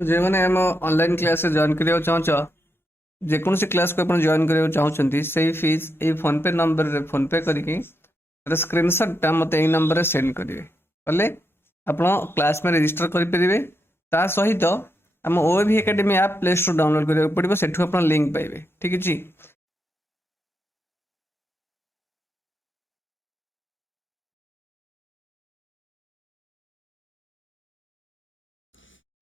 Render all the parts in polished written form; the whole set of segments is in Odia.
ଯେଉଁମାନେ ଆମ ଅନଲାଇନ୍ କ୍ଲାସ୍ରେ ଜଏନ୍ କରିବାକୁ ଚାହୁଁଛ, ଯେକୌଣସି କ୍ଲାସ୍କୁ ଆପଣ ଜଏନ୍ କରିବାକୁ ଚାହୁଁଛନ୍ତି ସେଇ ଫିସ୍ ଏଇ ଫୋନ୍ପେ ନମ୍ବରରେ ଫୋନ୍ପେ କରିକି ତାର ସ୍କ୍ରିନସଟ୍ଟା ମୋତେ ଏଇ ନମ୍ବରରେ ସେଣ୍ଡ କରିବେ। କଲେ ଆପଣ କ୍ଲାସ୍ ପାଇଁ ରେଜିଷ୍ଟର କରିପାରିବେ। ତା ସହିତ ଆମ OAV academy app play store download କରିବାକୁ ପଡ଼ିବ, ସେଠୁ ଆପଣ ଲିଙ୍କ୍ ପାଇବେ। ଠିକ୍ ଅଛି।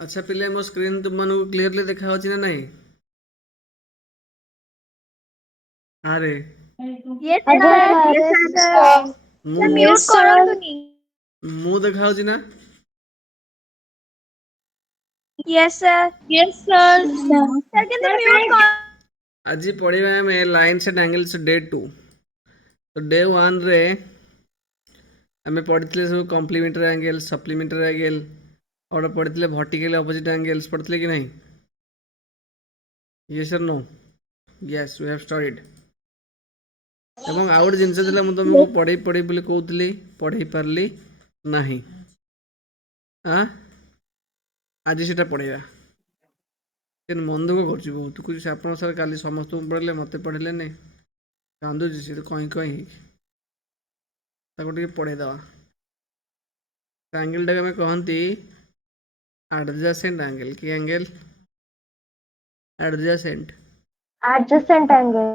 ଆଚ୍ଛା ପିଲେ, ମୋ ସ୍କ୍ରିନ୍ ତୁମମାନଙ୍କୁ କ୍ଲିୟରଲି ଦେଖାଯାଉଛି ନା ନାହିଁ? ଆରେ Yes, ଆଜ୍ଞା sir. yes Yes, sir sir. ମୁଁ Sir, yes mute sir କରନ୍ତୁନି। ମୁଁ ଦେଖାଯାଉଛି ନା? Yes, sir. yes sir Sir, କିନ୍ତୁ mute କର। ଆଜି ପଢ଼ିବା ଆମେ ଲାଇନ୍ସ ଆଣ୍ଡ ଆଙ୍ଗେଲ୍ସ ଡେ 2। ତ ଡେ 1ରେ ଆମେ ପଢ଼ିଥିଲେ ସବୁ କମ୍ପ୍ଲିମେଣ୍ଟାରୀ ଆଙ୍ଗେଲ୍, ସପ୍ଲିମେଣ୍ଟାରୀ ଆଙ୍ଗେଲ୍, ଆଉ ଗୋଟେ ପଢ଼ିଥିଲେ ଭର୍ଟିକାଲି ଅପୋଜିଟ୍ ଆଙ୍ଗେଲ୍ସ ପଢ଼ିଥିଲେ କି ନାହିଁ? Yes or no? Yes, we have studied. ଏବଂ ଆଉ ଗୋଟେ ଜିନିଷ ଥିଲା, ମୁଁ ତୁମକୁ ପଢ଼େଇ ବୋଲି କହୁଥିଲି, ପଢ଼େଇ ପାରିଲି ନାହିଁ। ଆଜି ସେଟା ପଢ଼େଇବା। କିନ୍ତୁ ମନ ଦୁଃଖ କରୁଛି ବହୁତ, କହୁଛି ଆପଣ ସାର୍ କାଲି ସମସ୍ତଙ୍କୁ ପଢ଼େଇଲେ ମୋତେ ପଢ଼େଇଲେନି। କାନ୍ଦୁଛି ସେ କଇଁ କଇଁ ହେଇକି। ତାକୁ ଟିକେ ପଢ଼େଇଦେବା। ଆଙ୍ଗେଲଟାକୁ ଆମେ କହନ୍ତି ଆଡଜାସେଣ୍ଟ ଆଙ୍ଗେଲ। କି ଆଙ୍ଗେଲ? ଆଡଜାସେଣ୍ଟ। adjacent angle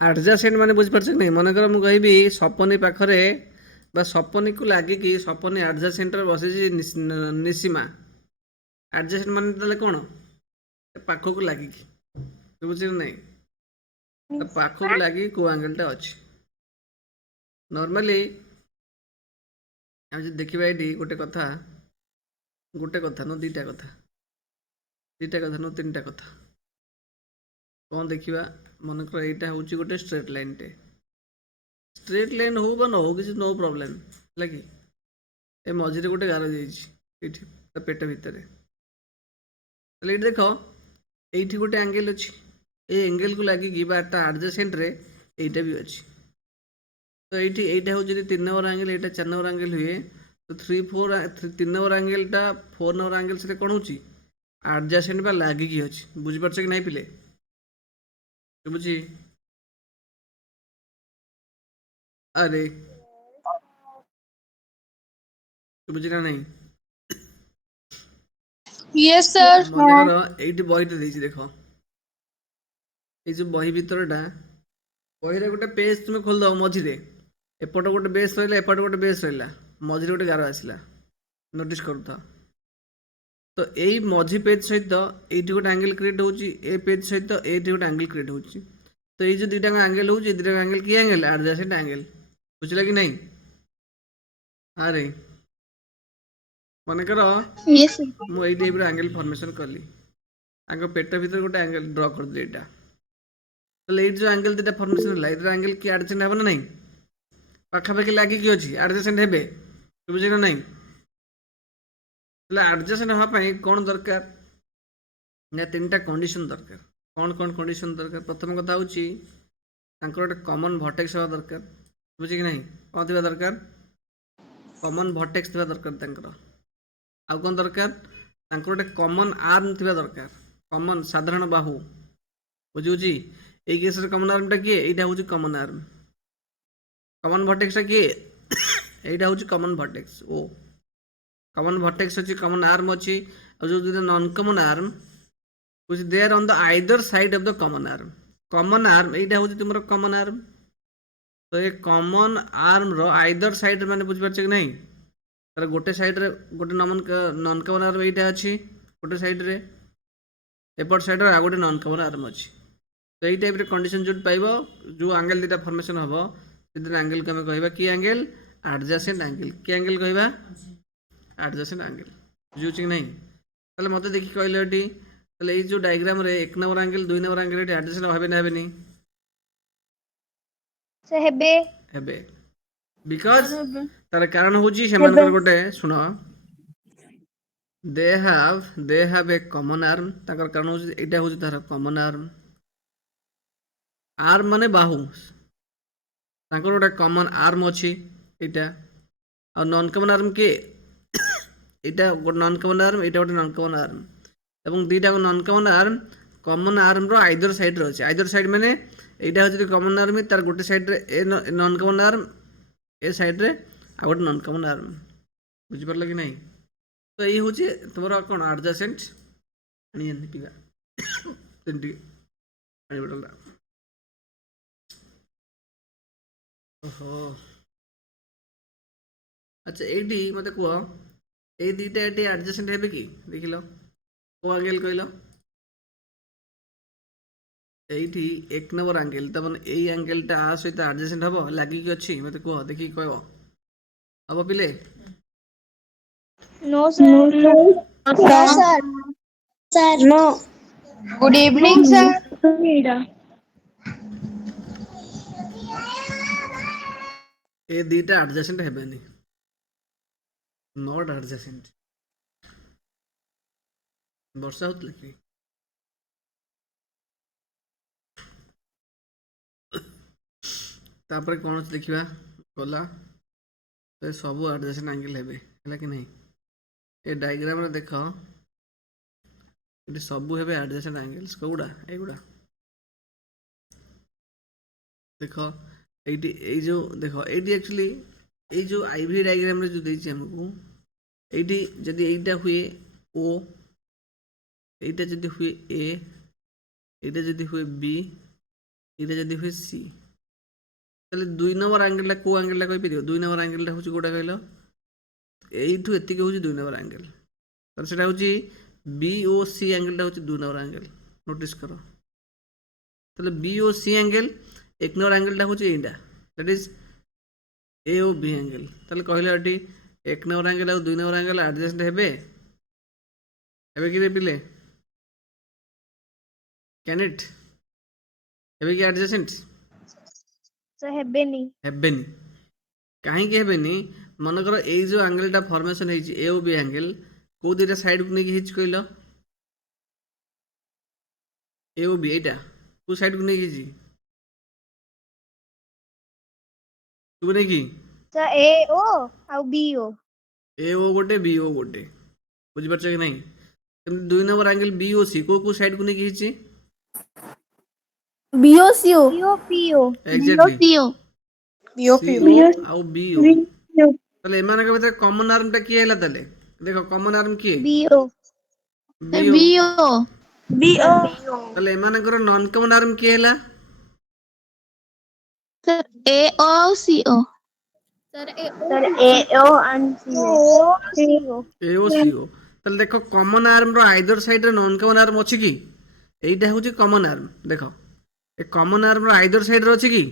ଆଡଜାସେଣ୍ଟ ମାନେ ବୁଝିପାରୁଛ କି ନାହିଁ? ମନେକର ମୁଁ କହିବି ସପନୀ ପାଖରେ ବା ସପନୀକୁ ଲାଗିକି ସପନୀ ଆଡଜାସେଣ୍ଟରେ ବସିଛି ନିଶିମା। ଆଡଜାସେଣ୍ଟ ମାନେ ତାହେଲେ କ'ଣ? ପାଖକୁ ଲାଗିକି। ବୁଝିଲେ ନାହିଁ? ପାଖକୁ ଲାଗିକି କେଉଁ ଆଙ୍ଗେଲଟା ଅଛି। ନର୍ମାଲି ଆମେ ଯଦି ଦେଖିବା ଏଇଠି ଗୋଟେ କଥା ନୁହଁ, ଦୁଇଟା କଥା ନୁହଁ, ତିନିଟା କଥା। କ'ଣ ଦେଖିବା? ମନେକର ଏଇଟା ହେଉଛି ଗୋଟେ ଷ୍ଟ୍ରେଟ୍ ଲାଇନ୍ଟେ। ଷ୍ଟ୍ରେଟ୍ ଲାଇନ୍ ହଉ ବା ନ ହଉ, କିଛି ନୋ ପ୍ରୋବ୍ଲେମ୍, ହେଲା କି? ଏ ମଝିରେ ଗୋଟେ ଗାର ଯାଇଛି ଏଇଠି ତା ପେଟ ଭିତରେ। ତାହେଲେ ଏଇଠି ଦେଖ, ଏଇଠି ଗୋଟେ ଆଙ୍ଗେଲ୍ ଅଛି। ଏଇ ଆଙ୍ଗେଲକୁ ଲାଗିକି ବା ତା ଆଡଜାସେଣ୍ଟରେ ଏଇଟା ବି ଅଛି। ତ ଏଇଠି ଏଇଟା ହେଉଛି ଯଦି 3 ନମ୍ବର ଆଙ୍ଗେଲ୍, ଏଇଟା 4 ନମ୍ବର ଆଙ୍ଗେଲ୍ ହୁଏ। ତ 3 ନମ୍ବର ଆଙ୍ଗେଲଟା 4 ନମ୍ବର ଆଙ୍ଗେଲ୍ ସହିତ କ'ଣ ହେଉଛି? ଆଡଜାସେଣ୍ଟ ବା ଲାଗିକି ଅଛି। ବୁଝିପାରୁଛ କି ନାହିଁ ପିଲେ? ଶୁଭୁଛି? ଆରେ ଶୁଭୁଛି ନା ନାହିଁ? yes sir ମନେକର ଏଇଠି ବହିଟେ ଦେଇଛି, ଦେଖ। ଏଇ ଯେଉଁ ବହି ଭିତରଟା, ବହିରେ ଗୋଟେ ପେଜ୍ ତୁମେ ଖୋଲିଦେବ, ମଝିରେ ଏପଟ ଗୋଟେ ବେସ୍ ରହିଲା, ଏପଟ ଗୋଟେ ବେସ୍ ରହିଲା, ମଝିରେ ଗୋଟେ ଗାର ଆସିଲା। ନୋଟିସ୍ କରୁଥାଅ। ତ ଏଇ ମଝି ପେଜ୍ ସହିତ ଏଇଠି ଗୋଟେ ଆଙ୍ଗେଲ୍ କ୍ରିଏଟ୍ ହେଉଛି, ଏ ପେଜ୍ ସହିତ ଏଇଠି ଗୋଟେ ଆଙ୍ଗେଲ୍ କ୍ରିଏଟ୍ ହେଉଛି। ତ ଏଇ ଯେଉଁ ଦୁଇଟାଙ୍କ ଆଙ୍ଗେଲ୍ ହେଉଛି, ଏ ଦୁଇଟାଙ୍କ ଆଙ୍ଗେଲ୍ କି ଆଙ୍ଗେଲ୍? ଆଡଜାସେଣ୍ଟ ଆଙ୍ଗେଲ୍। ବୁଝିଲା କି ନାହିଁ? ଆରେ ମନେକର yes sir ମୁଁ ଏଇ ଟାଇପ୍ର ଆଙ୍ଗେଲ୍ ଫର୍ମେସନ୍ କଲି, ଆଗ ପେଟ ଭିତରେ ଗୋଟେ ଆଙ୍ଗେଲ୍ ଡ୍ର କରିଦେଲି ଏଇଟା। ତାହେଲେ ଏଇଠି ଯେଉଁ ଆଙ୍ଗେଲ୍ ଦୁଇଟା ଫର୍ମେସନ୍ ହେଲା, ଏଇଟା ଆଙ୍ଗେଲ୍ କି ଆଡଜାସେଣ୍ଟ ହେବ ନା ନାହିଁ? ପାଖାପାଖି ଲାଗିକି ଅଛି, ଆଡଜାସେଣ୍ଟ ହେବେ। ବୁଝିଲେ ନା ନାହିଁ? ତାହେଲେ ଆଡଜାସେଣ୍ଟ ହେବା ପାଇଁ କ'ଣ ଦରକାର? ନା 3ଟା କଣ୍ଡିସନ୍ ଦରକାର। କ'ଣ କଣ୍ଡିସନ୍ ଦରକାର? ପ୍ରଥମ କଥା ହେଉଛି ତାଙ୍କର ଗୋଟେ କମନ୍ ଭର୍ଟେକ୍ସ ହେବା ଦରକାର। ବୁଝିକି ନାହିଁ? କ'ଣ ଥିବା ଦରକାର? କମନ୍ ଭର୍ଟେକ୍ସ ଥିବା ଦରକାର ତାଙ୍କର। ଆଉ କ'ଣ ଦରକାର? ତାଙ୍କର ଗୋଟେ କମନ୍ ଆର୍ମ ଥିବା ଦରକାର। କମନ୍ ସାଧାରଣ ବାହୁ। ବୁଝିହେଉଛି? ଏଇ କେସ୍ରେ କମନ୍ ଆର୍ମଟା କିଏ? ଏଇଟା ହେଉଛି କମନ୍ ଆର୍ମ। କମନ୍ ଭର୍ଟେକ୍ସଟା କିଏ? ଏଇଟା ହେଉଛି କମନ୍ ଭର୍ଟେକ୍ସ। ଓ କମନ୍ ଭର୍ଟେକ୍ସ ଅଛି, କମନ୍ ଆର୍ମ ଅଛି। ଆଉ ଯେଉଁ ଦୁଇଟା non common arm, which they are on the either side of the common arm. Common arm ଏଇଟା ହେଉଛି ତୁମର କମନ୍ ଆର୍ମ। ତ a common armour either side ମାନେ ବୁଝିପାରୁଛ କି ନାହିଁ? ତାର ଗୋଟେ ସାଇଡ୍ରେ ଗୋଟେ ନନ୍ କମନ୍ ଆର୍ମ ଏଇଟା ଅଛି, ଗୋଟେ ସାଇଡ୍ରେ ଏପଟ ସାଇଡ୍ରେ ଆଉ ଗୋଟେ ନନ୍ କମନ୍ ଆର୍ମ ଅଛି। ତ ଏଇ ଟାଇପ୍ର କଣ୍ଡିସନ୍ ଯେଉଁଠି ପାଇବ, ଯେଉଁ ଆଙ୍ଗେଲ୍ ଦୁଇଟା ଫର୍ମେସନ୍ ହେବ, ସେ ଦୁଇଟା ଆଙ୍ଗେଲ୍କୁ ଆମେ କହିବା କି ଆଙ୍ଗେଲ୍? ଆଡଜାସେଣ୍ଟ ଆଙ୍ଗେଲ୍। କି ଆଙ୍ଗେଲ୍ କହିବା? ଆଡଜାସେଣ୍ଟ ଆଙ୍ଗେଲ୍। ବୁଝିହେଉଛି କି ନାହିଁ? ତାହେଲେ ମୋତେ ଦେଖି କହିଲେ ଏଠି, ତାହେଲେ ଏଇ ଯେଉଁ ଡାଇଗ୍ରାମରେ 1 ନମ୍ବର ଆଙ୍ଗେଲ୍, 2 ନମ୍ବର ଆଙ୍ଗେଲ୍ ଏଠି ଆଡଜାସେଣ୍ଟ ହେବେ ନା ହେବେନି? ସେ ହେବେ। ହେବେ। ବିକଜ ତାର କାରଣ ହେଉଛି ହେବେ ସେମାନଙ୍କର ଗୋଟେ, ଶୁଣ, ଦେ ହାଭ୍ ଏ କମନ୍ ଆର୍ମ। ତାଙ୍କର କାରଣ ହେଉଛି ଏଇଟା ହେଉଛି ତାର କମନ୍ ଆର୍ମ। ଆର୍ମ ମାନେ ବାହୁ। ତାଙ୍କର ଗୋଟେ କମନ୍ ଆର୍ମ ଅଛି ଏଇଟା, ଆଉ ନନ୍ କମନ୍ ଆର୍ମ କିଏ? ଏଇଟା ଗୋଟେ ନନ୍ କମନ୍ ଆର୍ମ, ଏଇଟା ଗୋଟେ ନନ୍ କମନ୍ ଆର୍ମ, ଏବଂ ଦୁଇଟାକୁ non common arm common armour either ସାଇଡ଼୍ରେ ଅଛି। ଆଇଦର ସାଇଡ଼୍ ମାନେ ଏଇଟା ହେଉଛି କମନ୍ ଆର୍ମ, ତାର ଗୋଟେ ସାଇଡ଼୍ରେ ଏ ନନ୍ କମନ୍ ଆର୍ମ, ଏ ସାଇଡ଼୍ରେ ଆଉ ଗୋଟେ ନନ୍ କମନ୍ ଆର୍ମ। ବୁଝିପାରିଲ କି ନାହିଁ? ତ ଏଇ ହେଉଛି ତୁମର କ'ଣ ଆଡ଼ଜାସେଣ୍ଟ। ପାଣି ଆଣି ପିଇବା ସେମିତି ପାଣି ବୋଟଲଟା। ଓହୋ, ଆଚ୍ଛା ଏଇଠି ମୋତେ କୁହ, ଏଇ ଦୁଇଟା ଏଠି ଆଡ଼ଜସେଣ୍ଟ ହେବେ କି? ଦେଖିଲ କୋଉ ଆଙ୍ଗେଲ କହିଲ? এইটি এক নম্বর আঙ্গেল, তার মানে এই আঙ্গেলটা ଆ ସହିତ ଆଡ଼ଜସେଣ୍ଟ ହବ, ଲାଗିକି ଅଛି? ମୋତେ କୁହ ଦେଖିକି କହିବ, ହବ ପିଲେ? No, sir. Yes, sir. Sir. No. Good evening, sir. ଏ ଦୁଇଟା ଆଡ଼ଜସେଣ୍ଟ ହେବେନି, ନଟ୍ ଆଡ଼ଜସେଣ୍ଟ। ବର୍ଷା ହଉଥିଲା କି? ତାପରେ କ'ଣ ଅଛି ଦେଖିବା, ଗଲା ତ ସବୁ ଆଡ଼ଜସେଣ୍ଟ ଆଙ୍ଗେଲ ହେବେ, ହେଲା କି ନାହିଁ? ଏ ଡାଇଗ୍ରାମରେ ଦେଖ, ଏଠି ସବୁ ହେବେ ଆଡ଼ଜସେଣ୍ଟ ଆଙ୍ଗେଲ୍ସ। କୋଉଗୁଡ଼ା? ଏଇଗୁଡ଼ା ଦେଖ। এইটি এই ଯେଉଁ ଦେଖ, এইটি ଆକ୍ଚୁଆଲି এই ଯେଉଁ ଆଇଭି ଡାଇଗ୍ରାମରେ ଯେଉଁ ଦେଇଛି ଆମକୁ, এইটি ଯଦି এইଟା ହୁଏ ଓ, এইটা ଯଦି ହୁଏ ଏ, এইটা ଯଦି ହୁଏ ବି, এইଟା ଯଦି ହୁଏ ସି, তাহলে 2 নম্বর আঙ্গেলটা কোউ আঙ্গেলটা কইପାରିବ? 2 নম্বর আঙ্গেলটা হচ্ছে কোଉଟା କହିଲ? এইଠୁ ଏତିକି ହେଉଛି 2 নম্বর ଆଙ୍ଗେଲ, ତାହେଲେ ସେଟା ହେଉଛି বি ও সি ଆଙ୍ଗେଲଟା ହେଉଛି 2 নম্বর ଆଙ୍ଗେଲ। নোটিস কর, তাহলে B O C angle 1 number আঙ্গেলটা ହେଉଛି এইটা, that is A O B angle. তাহলে କହିଲ এটি 1 নম্বর আঙ্গেল ଆଉ 2 নম্বর আঙ্গেল আডজেস্ট ହେବେ? ହେବେ କି ରେ ପିଲେ? କ୍ୟାନ୍ ଇଟ୍ ହେବେ କି ଆଡଜେସେଣ୍ଟ? Sir, ହେବେନି। ହେବେନି। କାହିଁକି ହେବେନି? ମନେକର ଏଇ ଯେଉଁ ଆଙ୍ଗେଲଟା ଫର୍ମେସନ୍ ହେଇଛି ଏ ଓ ବି ଆଙ୍ଗେଲ, କୋଉ ଦୁଇଟା ସାଇଡକୁ ନେଇକି ହେଇଛି କହିଲ? ଏ ଓ ବି, ଏଇଟା କୋଉ ସାଇଡକୁ ନେଇକି ହେଇଛି? ଶୁଭୁନି କି? Sir, A O ଆଉ B O। ଏ ଓ ଗୋଟେ, ବି ଓ ଗୋଟେ, ବୁଝିପାରୁଛ କି ନାହିଁ? ସେମିତି 2 নম্বর ଆଙ୍ଗେଲ ବି ଓ ସି କୋଉ କୋଉ ସାଇଡକୁ ନେଇକି ହେଇଛି? B O C O। B O P O। Exactly, Pio. C O ଆଉ ବି ଓ। ତାହେଲେ ଏମାନଙ୍କ ଭିତରେ କମନ ଆର୍ମଟା କିଏ ହେଲା? ତାହେଲେ ଦେଖ, କମନ ଆର୍ମ କିଏ? B O। ବି ଓ। Bio. B O। ତାହେଲେ ଏମାନଙ୍କର ନନ୍ କମନ ଆର୍ମ କିଏ ହେଲା? Sir, AO, CO. Sir, A O and C O। A O C O. ତାହେଲେ ଦେଖ, କମନ ଆର୍ମର ଆଇଦର ସାଇଡରେ ନନ୍ କମନ ଆର୍ମ ଅଛି କି? এইটা ହେଉଛି କମନ ଆର୍ମ। ଦେଖ, ଏ କମନ ଆର୍ମର ଆଇଦର ସାଇଡରେ ଅଛି କି?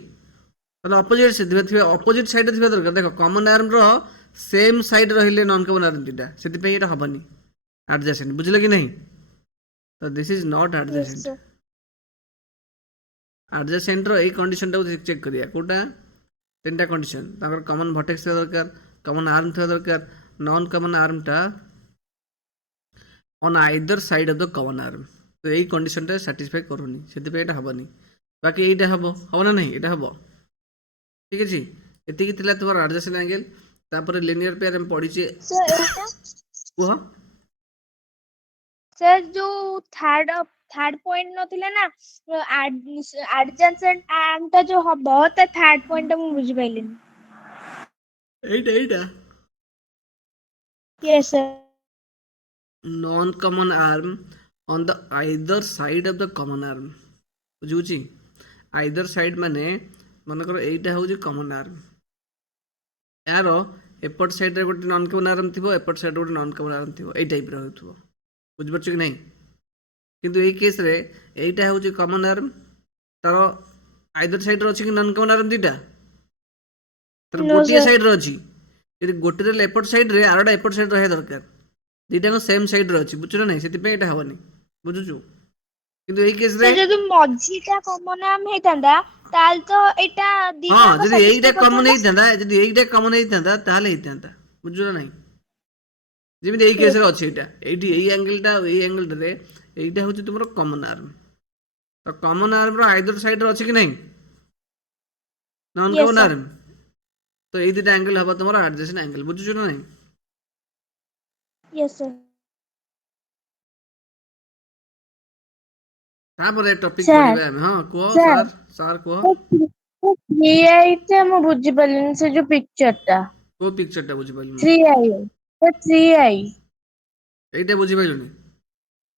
ତାହେଲେ ଅପୋଜିଟ୍ ଥିବା, ଅପୋଜିଟ୍ ସାଇଡରେ ଥିବା ଦରକାର। ଦେଖ, କମନ ଆର୍ମର ସେମ୍ ସାଇଡ୍ ରହିଲେ ନନ୍ କମନ ଆର୍ମ ଦୁଇଟା, ସେଥିପାଇଁ ଏଇଟା ହବନି ଆଡଜେସେଣ୍ଟ। ବୁଝିଲ କି ନାହିଁ? ତ this is not Yes, adjacent. sir. ଆଡଜେସେଣ୍ଟର ଏଇ କଣ୍ଡିସନଟାକୁ ଚେକ୍ କରିବା। କୋଉଟା? 3ଟା କଣ୍ଡିସନ। ତାଙ୍କର କମନ ଭର୍ଟେକ୍ସ ଥିବା ଦରକାର, କମନ ଆର୍ମ ଥିବା ଦରକାର, ନନ୍ କମନ ଆର୍ମଟା on either side of the common arm. ତ ଏଇ କଣ୍ଡିସନଟା ସାଟିସ୍ଫାଏ କରୁନି, ସେଥିପାଇଁ ଏଇଟା ହବନି। ବାକି ଏଇଟା ହବ, ହବ ନା ନାହିଁ? ଏଇଟା ହବ, ଠିକ୍ ଅଛି। ଏତିକି ଥିଲା ତୁମର ଆଡଜେସେଣ୍ଟ ଆଙ୍ଗେଲ। ତାପରେ ଲିନିୟର ପେୟାର ଆମେ ପଢିଛେ। Sir, ଏଇଟା କୁହ। sir ଯୋଉ ଥାର୍ଡ ପଏଣ୍ଟ ନଥିଲା ନା, adjacent arm ଟା ଯୋଉ ହବ, ତା ଥାର୍ଡ ପଏଣ୍ଟ ଟା ମୁଁ ବୁଝିପାଇଲିନି। এইটা Yes, sir. Non common arm on the আইদর side of the common arm. ବୁଝୁଛି? ଆଇଦର ସାଇଡ୍ ମାନେ ମନେକର ଏଇଟା ହେଉଛି କମନ ଆର୍ମ, ଏହାର ଏପଟ ସାଇଡ୍ରେ ଗୋଟେ ନନ୍ କମନ ଆର୍ମ ଥିବ, ଏପଟ ସାଇଡ୍ରେ ଗୋଟେ ନନ୍ କମନ ଆର୍ମ ଥିବ, ଏଇ ଟାଇପ୍ର ହେଉଥିବ। ବୁଝିପାରୁଛ କି ନାହିଁ? କିନ୍ତୁ ଏଇ କେସ୍ରେ ଏଇଟା ହେଉଛି କମନ ଆର୍ମ, ତାର ଆଇଦର ସାଇଡ୍ରେ ଅଛି କି ନନ୍ କମନ ଆର୍ମ ଦୁଇଟା? ତାର No, ଗୋଟିଏ sir. ସାଇଡ୍ରେ ଅଛି। ଯଦି ଗୋଟେ ରହିଲେ ଏପଟ ସାଇଡ୍ରେ, ଆରଟା ଏପଟ ସାଇଡ୍ ରହିବା ଦରକାର। ଦୁଇଟାଙ୍କ ସେମ୍ ସାଇଡ୍ରେ ଅଛି, ବୁଝୁଛ ନା ନାହିଁ? ସେଥିପାଇଁ ଏଇଟା ହବନି, ବୁଝୁଛୁ? କିନ୍ତୁ ଏଇ କେସ୍ରେ, Sir, ଯଦି ମଝିଟା କମନ ଆର୍ମ ହେଇଥାନ୍ତା, ତାହେଲେ ତ ଏଇଟା ହଁ, ଦିଟାଙ୍କ ଯଦି ଏଇଟା ସାଟିସ୍ଫାଇ କମନ କରିଥାନ୍ତା। ହେଇଥାନ୍ତା, ଯଦି ଏଇଟା କମନ ହେଇଥାନ୍ତା ତାହେଲେ ହେଇଥାନ୍ତା, ବୁଝୁଛ ନା ନାହିଁ? ଯେମିତି ଏଇ Yes, କେସ୍ରେ sir. ଅଛି, ଏଇଟା ଏଇଠି ଏଇ ଆଙ୍ଗେଲଟା ଆଉ ଏଇ ଆଙ୍ଗେଲଟାରେ ଏଇଟା ହେଉଛି ତୁମର କମନ ଆର୍ମ। ତ କମନ ଆର୍ମର ଆଇଦର ସାଇଡ୍ରେ ଅଛି କି ନାହିଁ? নন Yes, কমন sir. আর্ম তো এই দুইটা অ্যাঙ্গেল হবে তোমার অ্যাডজেসেন্ট অ্যাঙ্গেল বুঝছো না নাই Yes, sir. ତାପରେ ଟପିକ Sir. ପଢିବା ଆମେ ହଁ କୁହ Sir. ସାର୍ ସାର୍ କୁହ 3i ଟା ମୁଁ ବୁଝିପାରିଲିନି ସେ ଯୋଉ ପିକ୍ଚର ଟା କୋଉ ପିକ୍ଚରଟା ବୁଝିପାରିଲୁନି 3i 3i এইটা ବୁଝିପାରିଲୁନି